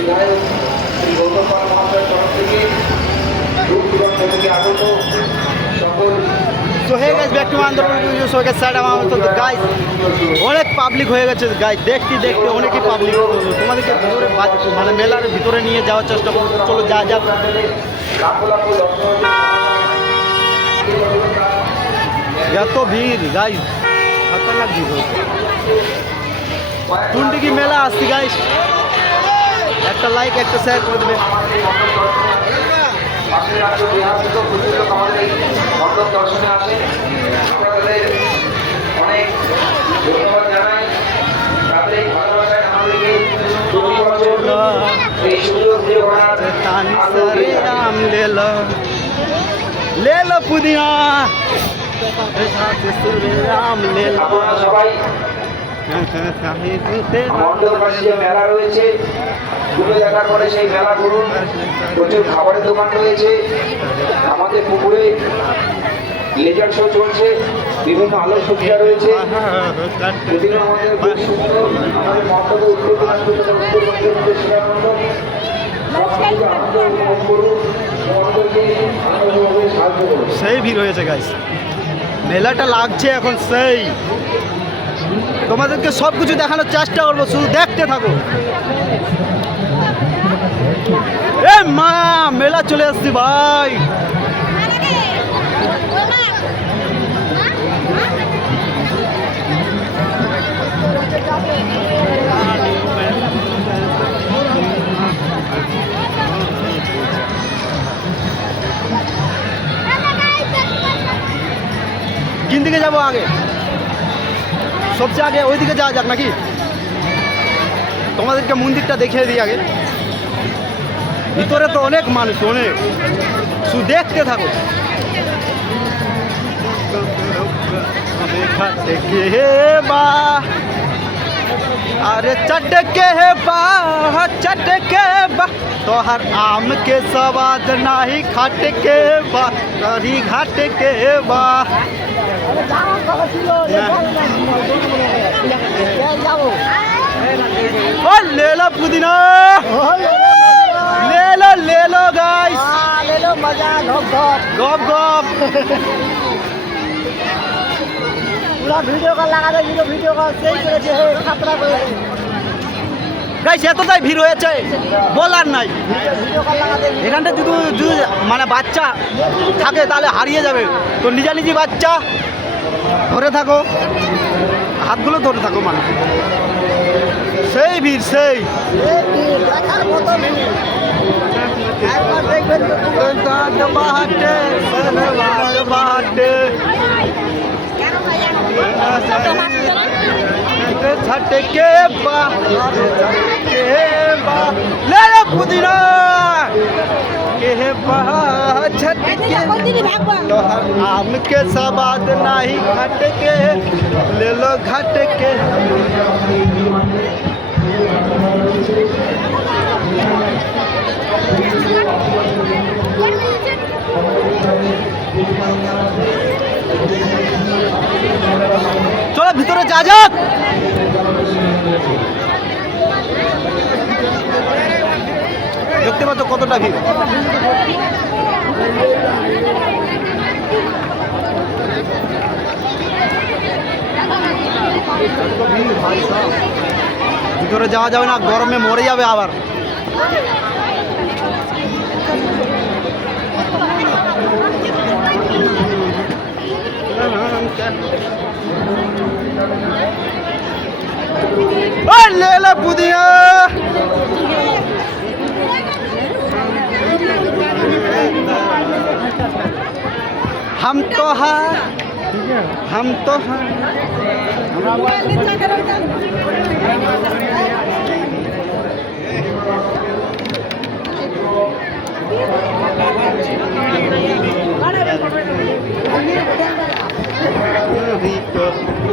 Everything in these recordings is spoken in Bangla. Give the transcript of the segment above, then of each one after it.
বিধায়ক শ্রী গৌতম পাল মহাশয়ের তরফ থেকে দূর দূরান্ত থেকে আগত সকল তো হে গাইস ব্যাক টু আন্দোলন ভিডিও সো গাইস সাইড আমার তো গাইস অনেক পাবলিক হয়ে গেছে গাইস দেখতে দেখতে অনেকই পাবলিক তোমাদেরকে ভিতরে মানে মেলার ভিতরে নিয়ে যাওয়ার চেষ্টা করব চলো যা যা এত ভিড় গাইস খতরনাক ভিড় টুনটিকি মেলা আসছি গাইস একটা লাইক একটা শেয়ার করে দেবে পাশের রাজ্য বিহার থেকে প্রচুর লোক আমাদের এই মণ্ডপ দর্শনে আসে আপনাদের অনেক ধন্যবাদ জানাই তাদের এই ভালোবাসায় আমাদেরকে প্রতি বছর এই সুযোগ দিয়ে ওনার নাম ले लो पुदीना राम ले लो আপনারা সবাই মণ্ডপ পাশে যে মেলা রয়েছে ঘুরে দেখার পরে সেই মেলা ঘুরুন প্রচুর খাবারের দোকান রয়েছে আমাদের পুকুরে লেজার শো চলছে বিভিন্ন আলোকসজ্জা রয়েছে যদিও আমাদের খুব সুন্দর আমাদের মণ্ডপে উত্তর দিনাজপুর তথা উত্তরবঙ্গের মধ্যে সেরা মণ্ডপ সবকিছু আনন্দ উপভোগ করুন মণ্ডপকে আনন্দভাবে সাহায্য করুন সেই ভিড় হয়েছে গাইস মেলাটা লাগছে এখন সেই তোমাদেরকে সব কিছু দেখানোর চেষ্টা করবো শুধু দেখতে থাকো এ মা মেলা চলে আসছি ভাই किन दिखे जाबो आगे सबसे आगे ওই দিকে যাওয়া যাক নাকি তোমাদেরকে মন্দিরটা দেখিয়ে দিই আগে ভিতরে তো অনেক মানুষ অনেক শুধু দেখতে থাকো अरे चटके बा चटके बा तोहर आम के स्वाद नाही खाट के बा करी घाट के बा ओ ले लो पुदीना ले लो गाइस ले लो मजा गप गप गप पूरा वीडियो कॉल लगा दे वीडियो कॉल सही करेছে खतरा করে গাইস এতটাই ভিড় হয়েছে বলার নাই ভিডিও কল লাগা দে এখানটা যদি মানে বাচ্চা থাকে তাহলে হারিয়ে যাবে তো নিজা নিজে বাচ্চা ধরে থাকো হাতগুলো ধরে থাকো মানে সেই ভিড় সেই দেখার মতো ভিড় একবার দেখবেন বাহাটে छटके बा ले लो पुदीना के बा छटके तोहर आम के स्वाद नाही घट के ले लो घट के চলো ভিতরে যা যাক দেখতে পাচ্ছ কতটা ভিড় ভিতরে যাওয়া যাবে না গরমে মরে যাবে আবার ले लो पुदीना हम तो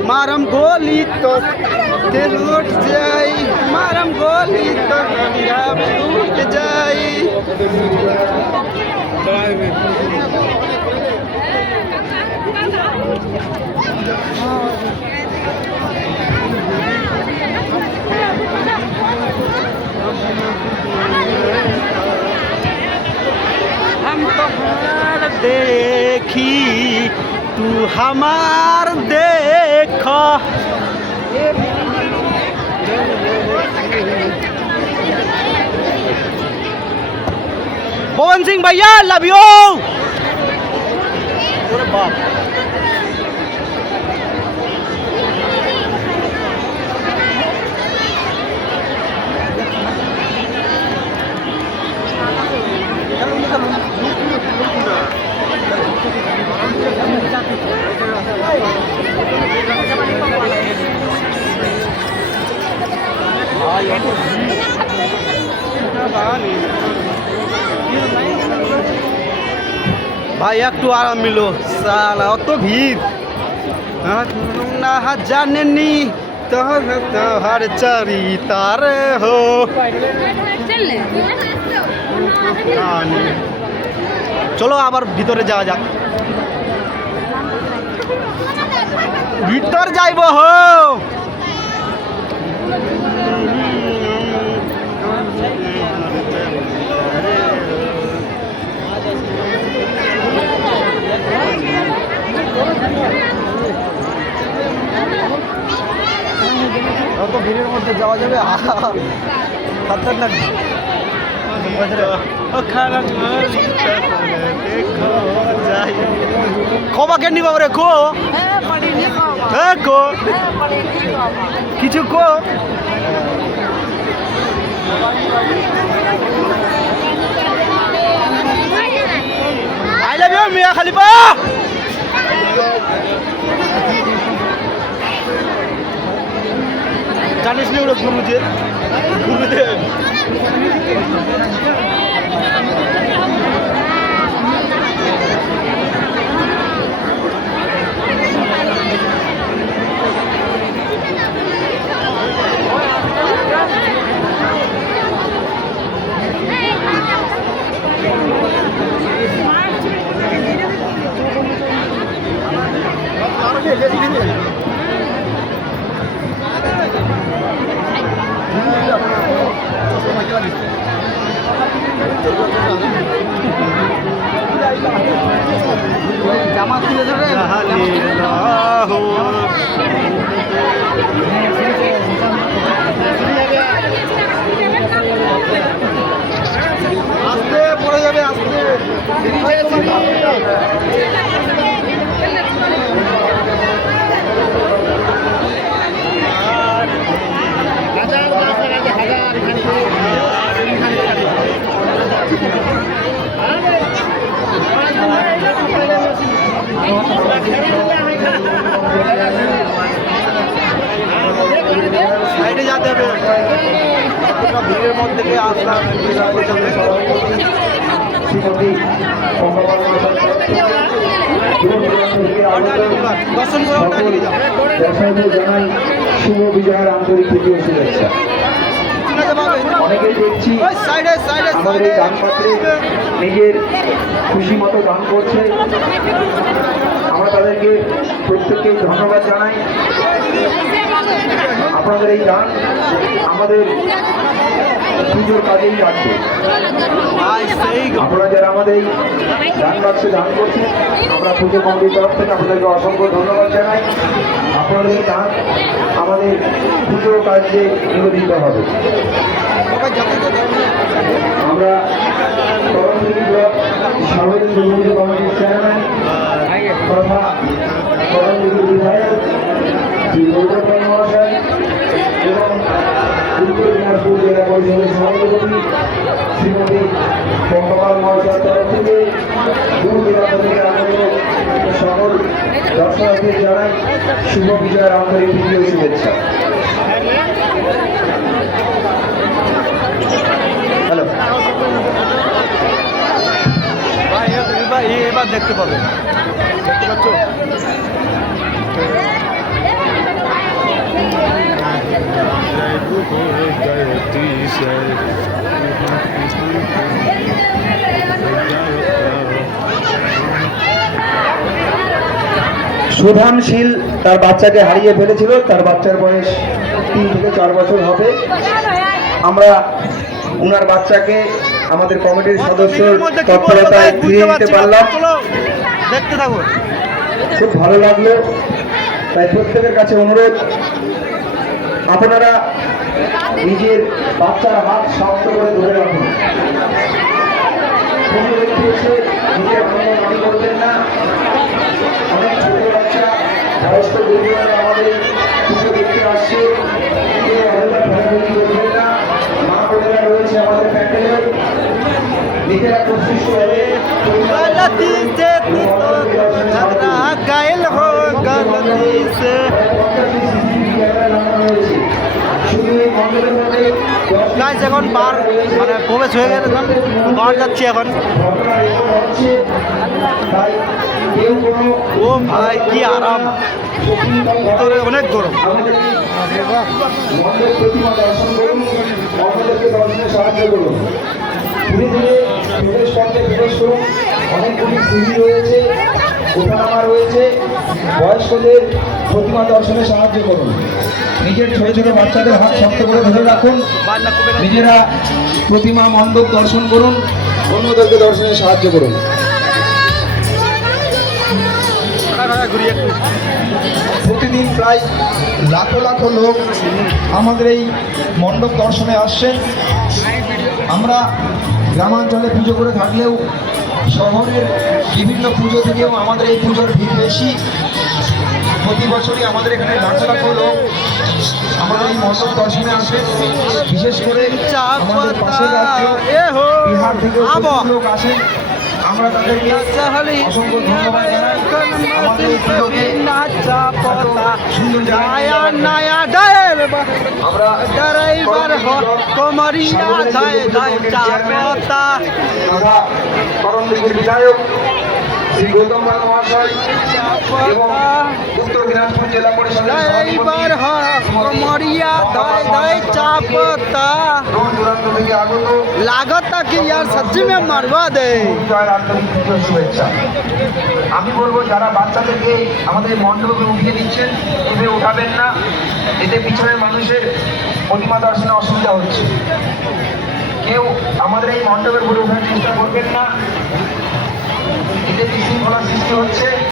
मारम गोली तो दिल उठ जाई मारम गोली तो गंगा में उठ जाई देखी तू हमार देख पवन सिंह भैया लव यू। बाप भाई एक तो आराम मिलो साला तो भीड़ ना जाने तो हर चरी तार हो चलो আবার ভিতরে যাওয়া যাক ভিতর যাইব হো অত ভিড়ের মধ্যে যাওয়া যাবে খতরনাক খবা কেন নিবা রে কো কো কিছু কো আই লাভ ইউ মিয়া খালিফা জানিস নি ওরা গুরুদেব জামা তুলে ধরে আস্তে পড়ে যাবে আস্তে সাইডে যেতে হবে ভিড়ের মধ্যে আসলাম দর্শন জানাই শুভ বিজয়ের আন্তরিক তৃতীয় শুভেচ্ছা। অনেকেই দেখছি আমাদের এই দানপত্রে নিজের খুশি মতো দান করছে, আমরা তাদেরকে প্রত্যেককেই ধন্যবাদ জানাই। আপনাদের এই দান আমাদের পুজোর কাজেই লাগবে। আপনারা যারা আমাদের এই দান বাক্সে দান করছেন, আমরা পুজো কমিটির তরফ থেকে আপনাদেরকে অসংখ্য ধন্যবাদ জানাই। আপনাদের এই দান আমাদের পুজোর কাজে নিবেদিত হবে। আমরা করণদিঘি ব্লক সার্বজনীন দুর্গোপুজো কমিটির চেয়ারম্যান তথা করণদিঘি বিধায়ক শ্রী গৌতম মহাশয় এবং উত্তর দিনাজপুর জেলা পরিষদের সভাপতি শ্রীমতী পঙ্কপাল মহাশয়ের তরফ থেকে দূর দূরান্ত থেকে আগত সকল দর্শনার্থীদের জানাই শুভ বিজয়ের আন্তরিক তৃতীয় শুভেচ্ছা। হ্যালো এবার দেখতে পাবে, দেখতে পাচ্ছ সুধানশীল তার বাচ্চাকে হারিয়ে ফেলেছিল, তার বাচ্চার বয়স 3 থেকে 4 বছর হবে। আমরা উনার বাচ্চাকে আমাদের কমিটির সদস্যর তৎপরতায় ফিরিয়ে দিতে পারলাম। দেখতে থাকুন। খুব ভালো লাগলো। তাই প্রত্যেকের কাছে অনুরোধ, আপনারা নিজের বাচ্চার হাত শক্ত করে ধরে রাখুন। কোনো ব্যক্তি এসে নিজের আনন্দ মনে করবেন না। অনেক ছোট বাচ্চা, বয়স্ক গুরুজনরা আমাদের পুজো দেখতে আসছে, কেউ অযথা ঘোরাঘুরি করবেন না। মা বোনেরা রয়েছে আমাদের প্যান্ডেলে, নিজেরা খুব সুস্থভাবে गलती से तू तो झगड़ा घायल हो गलती से। গাইস এখন বার মানে প্রবেশ হয়ে গেছে, বার যাচ্ছি এখন। ও ভাই কি আরাম, ভিতরে অনেক গরম। প্রতিমা দর্শন করুন, মন্দিরকে দর্শনে সাহায্য করুন। ধীরে ধীরে প্রবেশ পথে প্রবেশ করুন। অনেকগুলি সিঁড়ি রয়েছে, ওঠানামা রয়েছে। বয়স্কদের প্রতিমা দর্শনে সাহায্য করুন। নিজের ছোট ছোট বাচ্চাদের হাত শক্ত করে ধরে রাখুন। নিজেরা প্রতিমা মণ্ডপ দর্শন করুন, অন্যদেরকে দর্শনে সাহায্য করুন। প্রতিদিন প্রায় লাখো লাখো লোক আমাদের এই মণ্ডপ দর্শনে আসছেন। আমরা গ্রামাঞ্চলে পুজো করে থাকলেও শহরের বিভিন্ন পুজো থেকেও আমাদের এই পুজোর ভিড় বেশি। প্রতি বছরই আমাদের এখানে লাখ লাখ লোক আমাদের এই মণ্ডপ দর্শনে আসে। বিশেষ করে আমাদের পাশের রাজ্য বিহার থেকেও প্রচুর লোক আসেন। আমরা তাদেরকে অসংখ্য ধন্যবাদ জানাই। আমাদের এই পুজোকে সুন্দর नया नया আমরা ड्राइवर हो कमरिया धाय धाय चापता। তথা করণদিঘির বিধায়ক শ্রী গৌতম রায় মহাশয় এবং উত্তর দিনাজপুর জেলা পরিষদের ड्राइवर हो कमरिया धाय धाय चापता। দূর দূরান্ত থেকে আগত लागता कि यार सच्ची में मरवा दे। জয়ের আন্তরিক পুজোর শুভেচ্ছা। আমি বলবো যারা বাচ্চাদেরকে আমাদের মণ্ডপে উঠিয়ে দিচ্ছেন, এভাবে উঠাবেন না। এতে পিছনের মানুষের প্রতিমা দর্শনে অসুবিধা হচ্ছে। কেউ আমাদের এই মণ্ডপের উপরে ওঠার চেষ্টা করবেন না, এতে বিশৃঙ্খলার সৃষ্টি হচ্ছে।